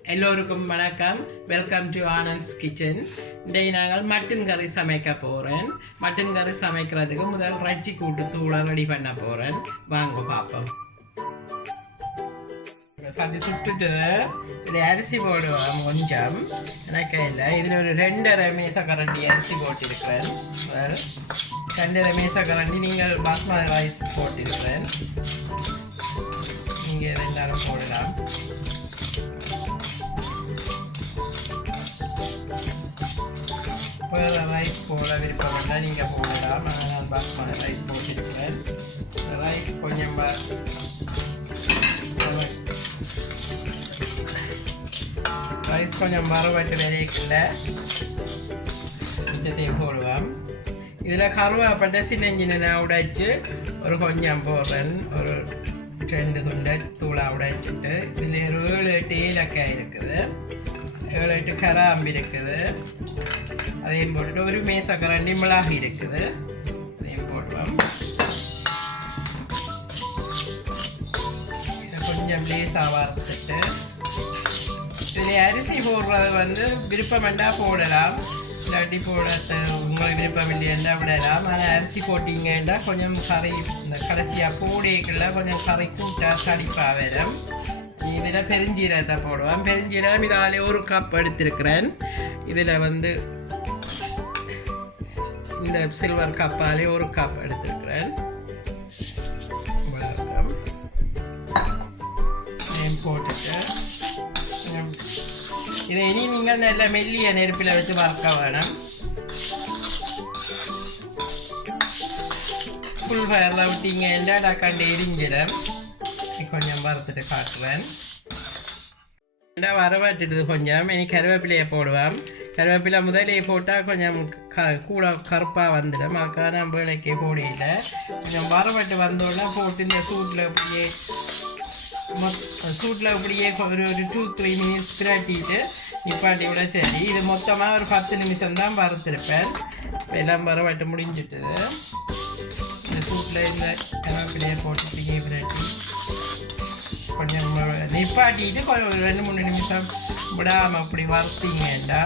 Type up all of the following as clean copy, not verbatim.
எல்லோருக்கும் வணக்கம். Welcome to Anand's kitchen. இன்றைக்கு நாங்கள் மட்டன் கறி சமைக்க போகிறேன். மட்டன் கறி சமைக்கிறதுக்கு முதல் இறைச்சி கூட்டு தூளை ரெடி பண்ண போகிறேன். வாங்க பார்ப்போம். சட்டி சுட்டுட்டு இதில் அரிசி போடுவோம். கொஞ்சம் எனக்கு இல்லை, இதில் ஒரு 2.5 மேசக்கரண்டி அரிசி போட்டிருக்கிறேன். முதல் 2.5 மேசக்கரண்டி நீங்கள் பாஸ்மதி ரைஸ் போட்டிருக்கிறேன். நீங்கள் எல்லாரும் போடலாம். வேறு ரைஸ் போட விருப்பம் இல்லை, நீங்கள் போடலாம். நான் பாஸ்மதி ரைஸ் போட்டிருக்கிறேன். ரைஸ் கொஞ்சம் மரவட்டு விலைக்குள்ள மிச்சத்தையும் போடுவோம். இதில் கருவேப்பட்டை சின்ன உடைச்சு ஒரு கொஞ்சம் போடுறேன். ஒரு 2 துண்டை தூளாக உடைச்சிட்டு இதில் 7-8 ஏலக்காய் இருக்குது, 7-8 கராம்பு இருக்குது. அதையும் போட்டுட்டு ஒரு மேசக்கரண்டி மிளகு இருக்குது, அதையும் போடுவோம். இதை கொஞ்சம் லேசாக வறுத்துட்டு இதில் அரிசி போடுறது விருப்பமெண்டா போடலாம், இல்லாட்டி போட உங்களுக்கு விருப்பம் இல்லையா விடலாம். ஆனால் அரிசி போட்டிங்கன்னா கொஞ்சம் கறி இந்த கடைசியாக போடைக்குள்ள கொஞ்சம் கறி கூட்டா கடிப்பாக வரும். இதில் பெருஞ்சீரகத்தை போடுவோம். பெருஞ்சீரகம் இதாலே 1 கப் எடுத்திருக்கிறேன். இதில் இந்த சில்வர் கப்பாலே 1 கப் எடுத்துருக்கிறேன். போட்டுட்டு இதை இனி நீங்கள் நல்ல மெல்லிய நெருப்பில் வச்சு வறுக்க வேணும். ஃபுல் ஃபயரில் விட்டீங்கன்னா டக்காண்டு எரிஞ்சிடும். கொஞ்சம் வறுத்துட்டு காட்டுறேன். வரவாட்டுது கொஞ்சம். இனி கருவேப்பிலையை போடுவோம். கருவேப்பிலை முதலே போட்டால் கொஞ்சம் கூட கருப்பாக வந்துடும். அதுக்காக வேலைக்கு போடையில் கொஞ்சம் வரவட்டு வந்தோடனே போட்டு இந்த சூட்டில் இப்படியே ஒரு 2-3 மினிட்ஸ் பிரட்டிட்டு நிப்பாட்டி விட சரி. இது மொத்தமாக ஒரு 10 நிமிஷம் தான் வறுத்துருப்பேன். எல்லாம் வரவட்டு முடிஞ்சிட்டுது. இந்த சூட்டில் இந்த கருவேப்பிலையை போட்டு இப்படியே பிரட்டி கொஞ்சம் நிப்பாட்டிட்டு கொஞ்சம் 2-3 நிமிஷம் விடாமல் அப்படி வறுத்தீங்கன்னா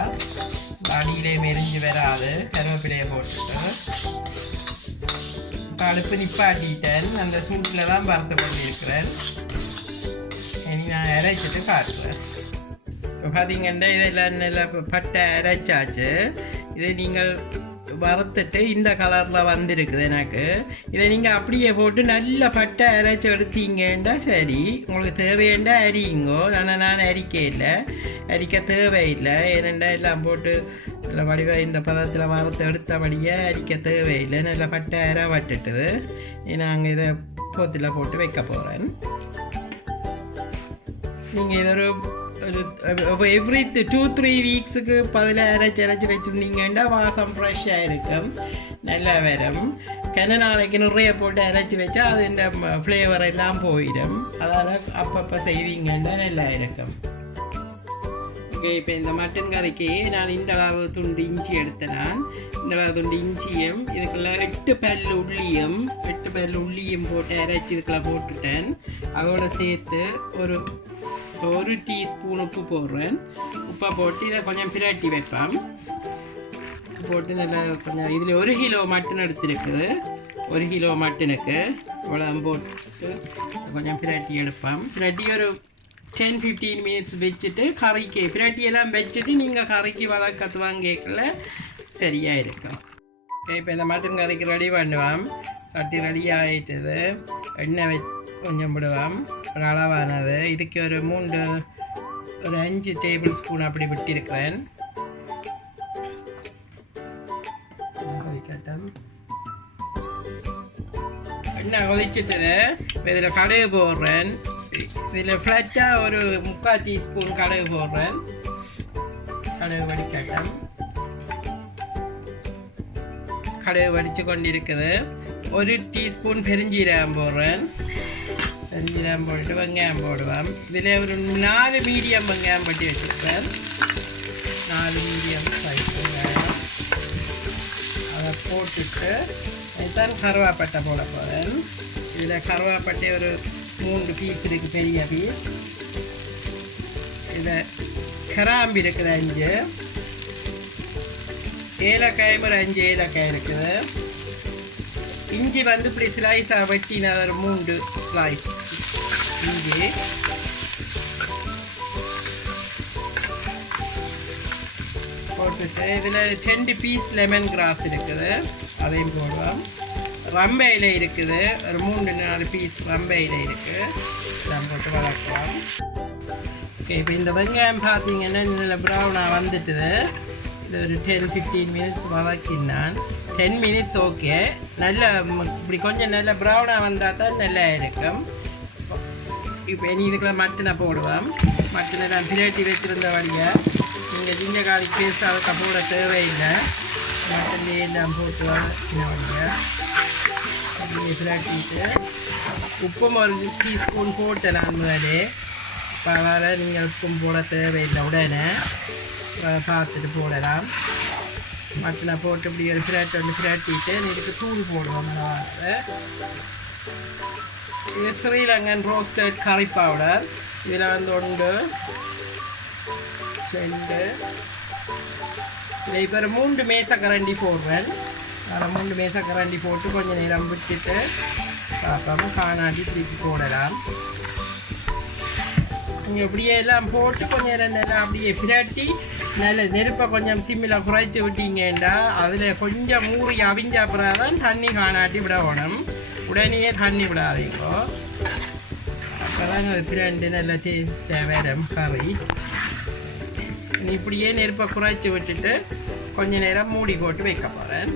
அடியிலே மெரிஞ்சு வராது. கருவேப்பிலையை போட்டுட்டு அடுப்பு நிப்பாட்டிட்டேன். அந்த சூட்டில் தான் வறுத்து பண்ணியிருக்கிறேன். இனி நான் அரைச்சிட்டு காட்டுறேன். இப்போ பார்த்தீங்கன்னா இதெல்லாம் நல்லா பட்டை அரைச்சாச்சு. இதை நீங்கள் வறுத்துட்டு இந்த கலரில் வந்திருக்குது எனக்கு. இதை நீங்கள் அப்படியே போட்டு நல்லா பட்டை அரைச்சி எடுத்தீங்கன்னா சரி. உங்களுக்கு தேவையாண்டா அரியுங்கோ. நான் அரிக்க தேவையில்லை. ஏனெண்டா எல்லாம் போட்டு நல்ல வடிவாக இந்த பதத்தில் வறுத்து எடுத்தபடியே அரிக்க தேவையில்லை. நல்லா பட்டை அரை வட்டுட்டுது. நாங்கள் இதை போத்தில் போட்டு வைக்க போகிறேன். நீங்கள் இதை ஒரு எவ்ரி 2-3 வீக்ஸுக்கு பதிலாக அரைச்சி வச்சுருந்தீங்கன்னா வாசம் ஃப்ரெஷ்ஷாக இருக்கும், நல்லா வரும். நாளைக்கு நிறைய போட்டு அரைச்சி வச்சா அது இந்த ஃப்ளேவர் எல்லாம் போயிடும். அதால் அப்பப்போ செய்வீங்கன்னா நல்லா இருக்கும். ஓகே, இப்போ இந்த மட்டன் கறிக்கு நான் இந்த அளவு துண்டு இஞ்சி எடுத்தேன். இந்த அளவு துண்டு இஞ்சியும் இதுக்குள்ள 8 பல் உள்ளியும் போட்டு அரைச்சி இதுக்குள்ள போட்டுட்டேன். அதோடு சேர்த்து ஒரு டீஸ்பூன் உப்பு போடுறேன். உப்பை போட்டு இதை கொஞ்சம் பிரட்டி வைப்பேன். போட்டு நல்லா கொஞ்சம் இதில் 1 கிலோ மட்டன் எடுத்துருக்குது. 1 கிலோ மட்டனுக்கு இவ்வளோ போட்டு கொஞ்சம் பிரட்டி எடுப்பேன். பிரட்டி ஒரு 10-15 மினிட்ஸ் வச்சுட்டு கறிக்கு பிரட்டியெல்லாம் வச்சுட்டு நீங்கள் கறிக்கு வதக்கத்துவாங்க கேட்கல சரியாக இருக்கும். ஓகே, இப்போ இந்த மட்டன் கறிக்கு ரெடி பண்ணுவோம். சட்டி ரெடி ஆகிட்டுது. எண்ணெய் கொஞ்சம் விடுவோம், ஒரு அளவானது. இதுக்கு ஒரு 5 டேபிள் ஸ்பூன் அப்படி விட்டிருக்கிறேன். எண்ணெய் கொதிச்சுட்டு இதில் கடுகு போடுறேன். இதில் ஃப்ளாட்டாக ஒரு 3/4 டீஸ்பூன் கடுகு போடுறேன். கடுகு வடிக்கட்டும். கடுகு வடித்து கொண்டிருக்குது. 1 டீஸ்பூன் பெருஞ்சீரகம் போடுறேன். பெருஞ்சீரகம் போட்டு வெங்காயம் போடுவேன். இதில் ஒரு 4 மீடியம் வெங்காயம் பட்டி வச்சுருப்பேன். 4 மீடியம் சைஸ் வெங்காயம் அதை போட்டுட்டு இதுதான் கருவேப்பட்டை போட போகிறேன். இதில் கருவேப்பட்டை ஒரு 3 பீஸ் இருக்குது, பெரிய பீஸ். இதை கிராம்பு இருக்குது 5, ஏலக்காய் ஒரு 5 ஏலக்காய் இருக்குது. இஞ்சி வந்து இப்படி ஸ்லைஸாக வெட்டின ஒரு 3 ஸ்லைஸ் இஞ்சி. போட்டுட்டு இதில் 2 பீஸ் லெமன் கிராஸ் இருக்குது, அதையும் போடுவோம். ரம்பை இலை இருக்குது, ஒரு 3-4 பீஸ் ரம்பை இலை இருக்குது, இதெல்லாம் போட்டு வளர்க்கலாம். ஓகே, இப்போ இந்த வெங்காயம் பார்த்தீங்கன்னா இதில் ப்ரௌனாக வந்துட்டுது. இது ஒரு 10-15 மினிட்ஸ் வதக்கினான். 10 minutes okay. நல்ல இப்படி கொஞ்சம் நல்ல ப்ரௌனாக வந்தால் தான் நல்லா இருக்கும். இப்போ இனி இதுக்குள்ள மட்டனை போடுவோம். மட்டனை நான் பிரட்டி வச்சுருந்த வழியாக நீங்கள் ஜிஞ்சர் கார்லிக் பேஸ்ட் அதுக்கு போட தேவையில்லை. மட்டன்லேயே எல்லாம் போட்டு வழியாக அப்படியே பிரட்டிட்டு உப்பும் ஒரு டீஸ்பூன் போட்டேன் நான் முதலே. இப்போ அதனால் நீங்கள் உப்பும் போட தேவையில்லை, உடனே பார்த்துட்டு போடலாம். மட்டனை போட்டு இப்படி ஒரு பிரட்டிட்டு இதுக்கு தூள் போடுவோம். இது ஸ்ரீலங்கன் ரோஸ்டட் கறி பவுடர். இதில் வந்து 1 2 இதை இப்போ 3 மேசக்கரண்டி போடுவேன். அதில் 3 மேசக்கரண்டி போட்டு கொஞ்சம் நேரம் விட்டுட்டு பார்ப்போம். காணாட்டி திருப்பி போடலாம். நீங்கள் இப்படியே எல்லாம் போட்டு கொஞ்சம் நேரம் நல்லா அப்படியே பிரட்டி நல்ல நெருப்பை கொஞ்சம் சிம்மில் குறைச்சி விட்டீங்கன்னா அதில் கொஞ்சம் மூறி அவிஞ்ச அப்புறம் தான் தண்ணி காணாட்டி விடணும். உடனே தண்ணி விடாதீங்கோ, அப்போ தான் அது பிரண்டு நல்ல டேஸ்ட்டாக வரும் கறி. இப்படியே நெருப்பை குறைச்சி விட்டுட்டு கொஞ்சம் நேரம் மூடி போட்டு வைக்க போகிறேன்.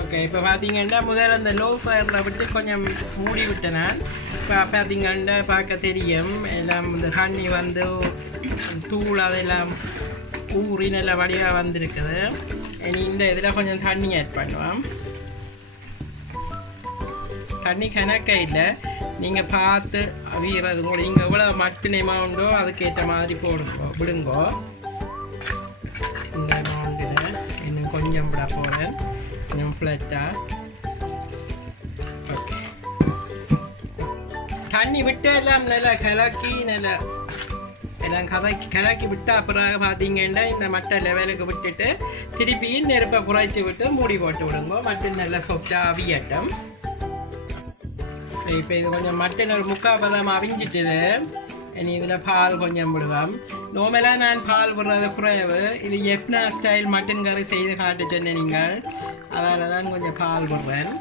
ஓகே, இப்போ பார்த்தீங்கன்னா முதல்ல அந்த லோ ஃபயரில் விட்டு கொஞ்சம் மூடி விட்டேன். இப்போ பார்த்தீங்கன்னா பார்க்க தெரியும் எல்லாம் இந்த தண்ணி வந்து தூள் அதெல்லாம் ஊறி நல்ல வடிவாக வந்திருக்குது. இனி இந்த இதில் கொஞ்சம் தண்ணி ஆட் பண்ணுவோம். தண்ணி கணக்க இல்லை, நீங்கள் பார்த்து அவியறது கூட நீங்கள் எவ்வளோ மட்டன் எமௌண்டோ அதுக்கேற்ற மாதிரி போடுங்கோ விடுங்கோ. இந்த அமௌண்ட்டில் இன்னும் கொஞ்சம் விட போகிறேன், இன்னும் ஃப்ளட்டாக. ஓகே, தண்ணி விட்டு எல்லாம் நல்லா கலக்கி நல்லா எல்லாம் கலக்கி விட்டால் பிறகு பார்த்தீங்கன்னா இந்த மட்டை லெவலுக்கு விட்டுட்டு திருப்பியும் நெருப்பை குறைச்சி விட்டு மூடி போட்டு விடுங்கோ. மட்டன் நல்லா சொப்டாக அவியட்டும். இப்போ இது கொஞ்சம் மட்டன் ஒரு 3/4 பதம் அவிஞ்சிட்டுது. இனி இதில் பால் கொஞ்சம் விடுவோம். நார்மலாக நான் பால் விடுறது குறைவு. இது ஜெஃப்னா ஸ்டைல் மட்டன் கறி செய்து காட்ட சொன்னேன் நீங்கள், அதனால தான் கொஞ்சம் பால் விடுவேன்.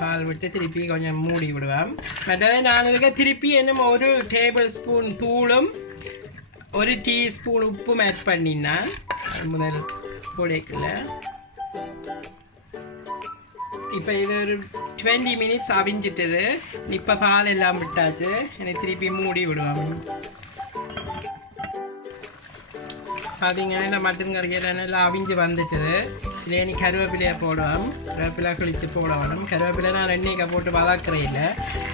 பால் விட்டு திருப்பி கொஞ்சம் மூடி விடுவேன். மற்றது நான் இதுக்கு திருப்பி இன்னும் 1 டேபிள் ஸ்பூன் தூளும் 1 டீஸ்பூன் உப்பும் ஆட் பண்ணினான் முதல் பொடிக்குள்ள. இப்போ இது ஒரு 20 மினிட்ஸ் அவிஞ்சிட்டுது. இப்போ பால் எல்லாம் விட்டாச்சு. எனக்கு திருப்பி மூடி விடுவோம். பார்த்தீங்கன்னா இந்த மட்டன் கறியெல்லாம் நல்லா அவிஞ்சு வந்துட்டுது. இதில் நீ கருவேப்பிலையை போடுவோம். கருவேப்பிலை கிழிச்சு போடணும். கருவேப்பிலை நான் எண்ணெய்க்கு போட்டு வதக்கிறேன் இல்லை,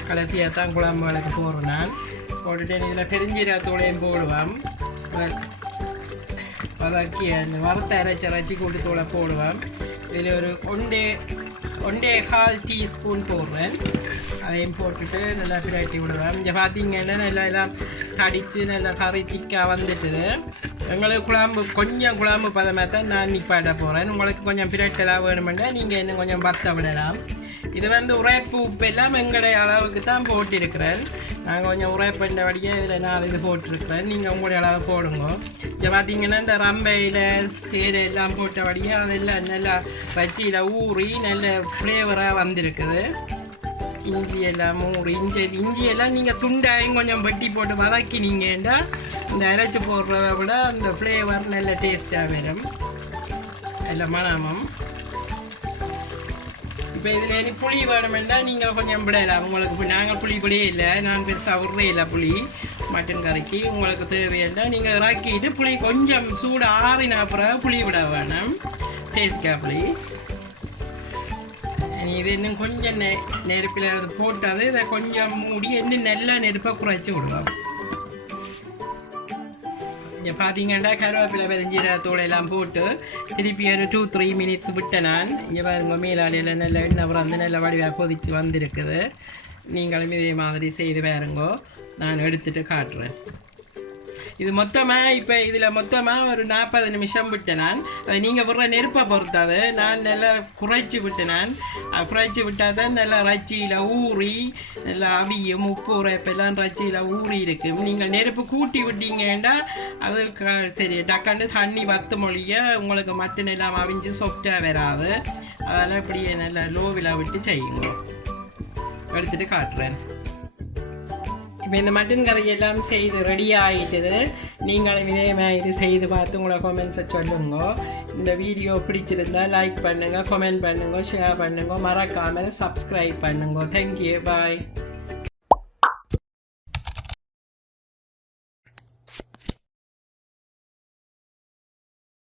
கடைசியாக தான் குழம்புகளுக்கு போடுறேன் நான். போட்டுட்டு இதில் பெருஞ்சீரகத்தூளையும் போடுவோம். வதக்கி அந்த வறுத்த அரைச்சி கூட்டுத்தூளை போடுவோம். இதில் ஒரு 1.25 டீஸ்பூன் போடுவேன். அதையும் போட்டுட்டு நல்லா பிரட்டி விடுவேன். இங்கே பார்த்தீங்கன்னா நல்லா எல்லாம் கடித்து நல்லா கறி திக்காக வந்துட்டுது. எங்களுக்கு கொஞ்சம் குழம்பு பதமாக தான் நான் நிப்பாட்ட போகிறேன். உங்களுக்கு கொஞ்சம் பிரட்டலாக வேணுமெண்டா நீங்கள் இன்னும் கொஞ்சம் வத்த விடலாம். இது வந்து உரைப்பு உப்பு எல்லாம் எங்களுடைய அளவுக்கு தான் போட்டிருக்கிறேன். நாங்கள் கொஞ்சம் உரைப்புன்ற வழியாக இதில் 4 இது போட்டிருக்கிறேன். நீங்கள் உங்களுடைய அளவு போடுங்க. இங்கே பார்த்தீங்கன்னா இந்த ரம்பையில் சேரை எல்லாம் போட்ட வழியாக அதெல்லாம் நல்லா பச்சியில் ஊறி நல்ல ஃப்ளேவராக வந்திருக்குது. இஞ்சி எல்லாம் ஊறி இஞ்சியெல்லாம் நீங்கள் துண்டாயும் கொஞ்சம் வெட்டி போட்டு வதக்கினீங்கன்னா இந்த அரைச்சி போடுறத விட அந்த ஃப்ளேவர் நல்ல டேஸ்ட்டாக வரும், நல்ல மணமும். இப்போ இதில் இனி புளி வேணுமெண்டா நீங்கள் கொஞ்சம் விடலாம். உங்களுக்கு நாங்கள் புளி விடையே இல்லை, நான் பெருசாக விடுறே இல்லை புளி மட்டன் கறிக்கு. உங்களுக்கு தேவையில்லை நீங்கள் இறக்கிட்டு புளி கொஞ்சம் சூடு ஆறினா பிறகு புளி விட வேணும், டேஸ்ட்டாக புளி. இது இன்னும் கொஞ்சம் நெருப்பில் போட்டது இதை கொஞ்சம் மூடி இன்னும் நல்லா நெருப்பை குறைச்சி விடுவோம். இங்கே பார்த்தீங்கன்னா கருவேப்பிலை பெருஞ்சீரகத்தூளெல்லாம் போட்டு திருப்பி ஒரு 2-3 மினிட்ஸ் விட்டேன் நான். இங்கே பாருங்க மேலாடையில் நல்ல எண்ணெய் வந்து நல்ல வடிவாக கொதித்து வந்திருக்குது. நீங்களும் இதே மாதிரி செய்து பாருங்கோ. நான் எடுத்துட்டு காட்டுறேன். இது மொத்தமாக இப்போ இதில் மொத்தமாக ஒரு 40 நிமிஷம் விட்டேன் நான். அது நீங்கள் விடுற நெருப்பை பொறுத்தது. நான் நல்லா குறைச்சி விட்டேன். நான் குறைச்சி விட்டால் தான் நல்லா ரச்சியில் ஊறி நல்லா அவியும் உப்பு உரைப்பெல்லாம் ரச்சியில் ஊறி இருக்கும். நீங்கள் நெருப்பு கூட்டி விட்டீங்கன்னா அது தெரியும் டக்காண்டு தண்ணி வத்து மொழிய உங்களுக்கு மட்டன் எல்லாம் அவிஞ்சு சொஃப்டாக வராது. அதெல்லாம் இப்படியே நல்லா லோவில் விட்டு செய்யுங்க. எடுத்துகிட்டு காட்டுறேன். இப்போ இந்த மட்டன் கறி எல்லாம் செய்து ரெடி ஆகிட்டுது. நீங்களும் இதே மாதிரி செய்து பார்த்து உங்களோட கமெண்ட்ஸை சொல்லுங்க. இந்த வீடியோ பிடிச்சிருந்தால் லைக் பண்ணுங்கள், கமெண்ட் பண்ணுங்க, ஷேர் பண்ணுங்க, மறக்காமல் சப்ஸ்கிரைப் பண்ணுங்க. தேங்க்யூ, பாய்.